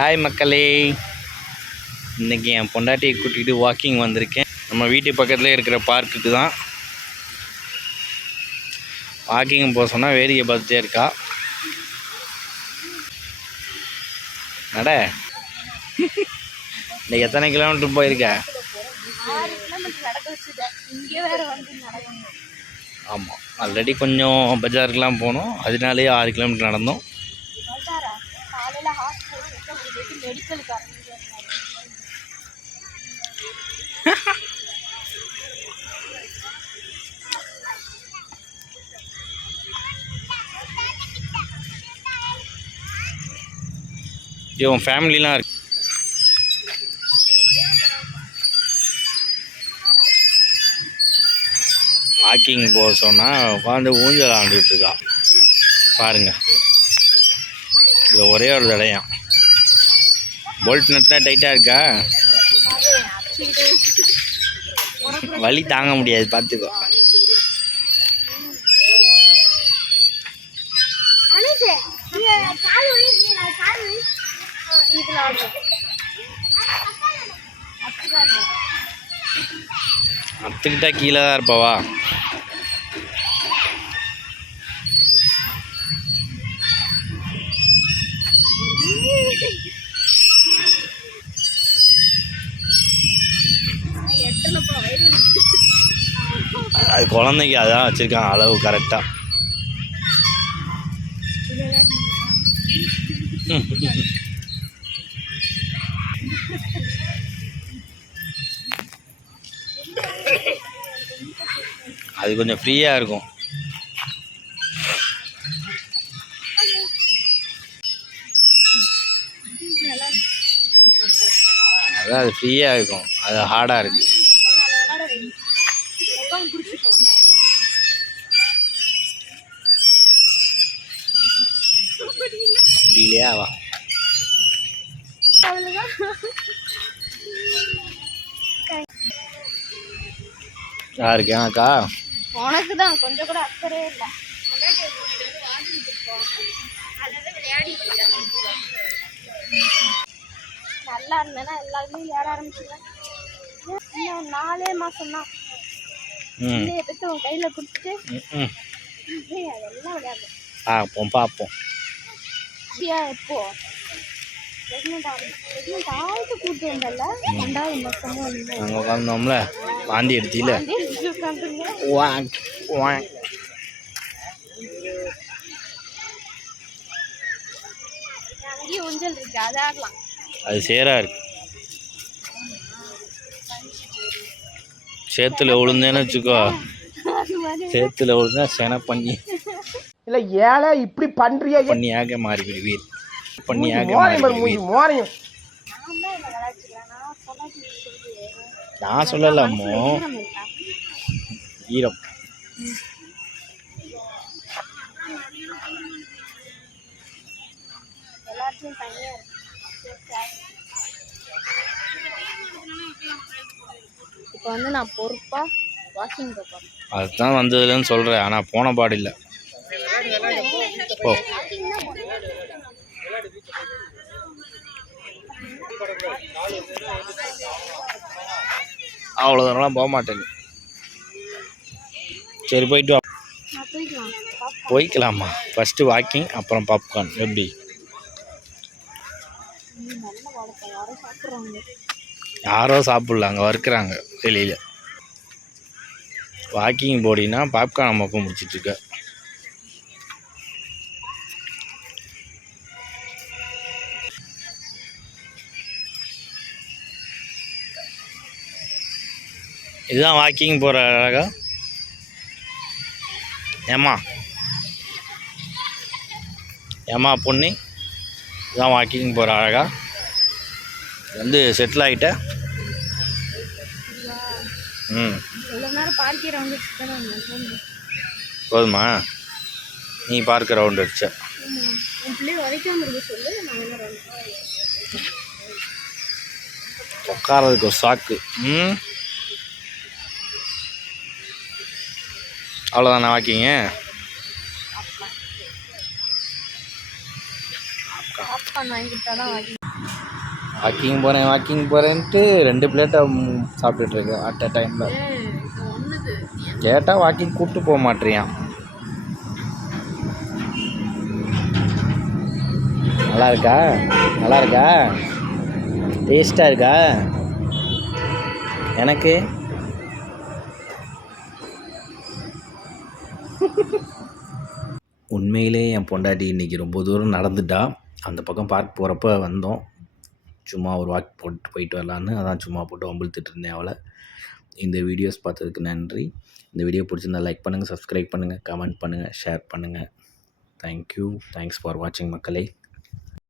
Hi மக்களே, இன்றைக்கி என் பொண்டாட்டியை கூட்டிகிட்டு வாக்கிங் வந்திருக்கேன். நம்ம வீட்டு பக்கத்தில் இருக்கிற பார்க்குக்கு தான். வாக்கிங் போக சொன்னால் வேடிக்கை பார்த்துட்டே இருக்கா. நட இன்னைக்கு எத்தனை கிலோமீட்டர் போயிருக்க? ஆமாம், ஆல்ரெடி கொஞ்சம் பஜாருக்கெலாம் போனோம், அதனாலேயே 6 கிலோமீட்டர் நடந்தோம். இவன் ஃபேமிலிலாம் இருக்கு. வாக்கிங் போக சொன்னால் உட்காந்து ஊஞ்சல் ஆண்டுட்டு இருக்கா பாருங்க. இது ஒரே ஒரு தடையாம். போல்ட் நட் தான் டைட்டாக இருக்கா, வலி தாங்க முடியாது, பார்த்துக்கோ. அத்துக்கிட்டா கீழே தான் இருப்பவா. அது குழந்தைக்கு அதான் வச்சுருக்கான் அளவு கரெக்டாக. அது கொஞ்சம் ஃப்ரீயாக இருக்கும். அதான் அது ஃப்ரீயாக இருக்கும், அது ஹார்டாக இருக்குது. முடியலையா? வா. யாருக்கு? எனக்கா? உனக்கு தான் கொஞ்சம் கூட அக்கறையே இல்லை. நல்லா இருந்தேன்னா எல்லாருமே ஏற ஆரம்பிச்சுருவேன். இன்னும் 4 மாசம் தான் பெற்று உன் கையில் கொடுத்துட்டு அதெல்லாம் விளையாடு. பார்ப்போம். எப்போ ஆயிட்டு கூட்டு வந்தல 2வது மாசமும் நாங்கள் உட்காந்தோம்ல, வாந்தி எடுத்தில அங்கேயும் ஊஞ்சல் இருக்கு, அது ஆடலாம். அது சேரா இருக்கு. சேத்துல விழுந்தேன்னு வச்சுக்கோ, சேத்துல விழுந்தா சென பண்ணி இல்லை ஏழை இப்படி பண்றியா பண்ணியாக மாறி விடுவீர். பண்ணியாக மாறி நான் சொல்லலாமோ ஈரம். இப்போ வந்து நான் பொறுப்பா வாக்கிங் போகிறேன். அதுதான் வந்ததுலன்னு சொல்கிறேன், ஆனால் போன பாடு இல்லை. ஓ, அவ்வளோ தூரம்லாம் போக மாட்டேங்க. சரி, போயிட்டு வா. போய்க்கலாமா? ஃபஸ்ட்டு வாக்கிங், அப்புறம் பாப்கார்ன். எப்படி? யாரோ சாப்பிட்ல, அங்கே வறுக்கிறாங்க வெளியில். வாக்கிங் போடினா பாப்கார்ன் மொக்கம் முடிச்சிட்ருக்க. இதுதான் வாக்கிங் போகிற அழகா? ஏம்மா பொண்ணு, இதுதான் வாக்கிங் போகிற அழகா? வந்து செட்டில் ஆகிட்ட. போதுமா? நீ பார்க்க ரவுண்ட் அடிச்ச. உட்காரதுக்கு ஒரு சாக்கு. அவ்வளோதானே வாக்கிங்க? பாப்கார்ன் வாங்கி கொடுத்தா தான் வாக்கிங். வாக்கிங் போகிறேன்ட்டு 2 பிளேட்டை சாப்பிட்டுட்ருக்கேன் அட் அ டைமில். கேட்டால் வாக்கிங் கூப்பிட்டு போக மாட்டேறியான். நல்லா இருக்கா டேஸ்ட்டாக இருக்கா? எனக்கு உண்மையிலே என் பொண்டாட்டி இன்றைக்கி ரொம்ப தூரம் நடந்துட்டா. அந்த பக்கம் பார்க் போகிறப்ப வந்தோம், சும்மா ஒரு வாக் போயிட்டு வரலான்னு. அதான் சும்மா போட்டு வம்பிழுத்துட்டு இருந்தேன் அவளை. இந்த வீடியோஸ் பார்த்ததுக்கு நன்றி. இந்த வீடியோ பிடிச்சிருந்தா லைக் பண்ணுங்கள், சப்ஸ்கிரைப் பண்ணுங்கள், கமெண்ட் பண்ணுங்கள், ஷேர் பண்ணுங்கள். தேங்க்யூ. தேங்க்ஸ் ஃபார் வாட்சிங் மக்களே.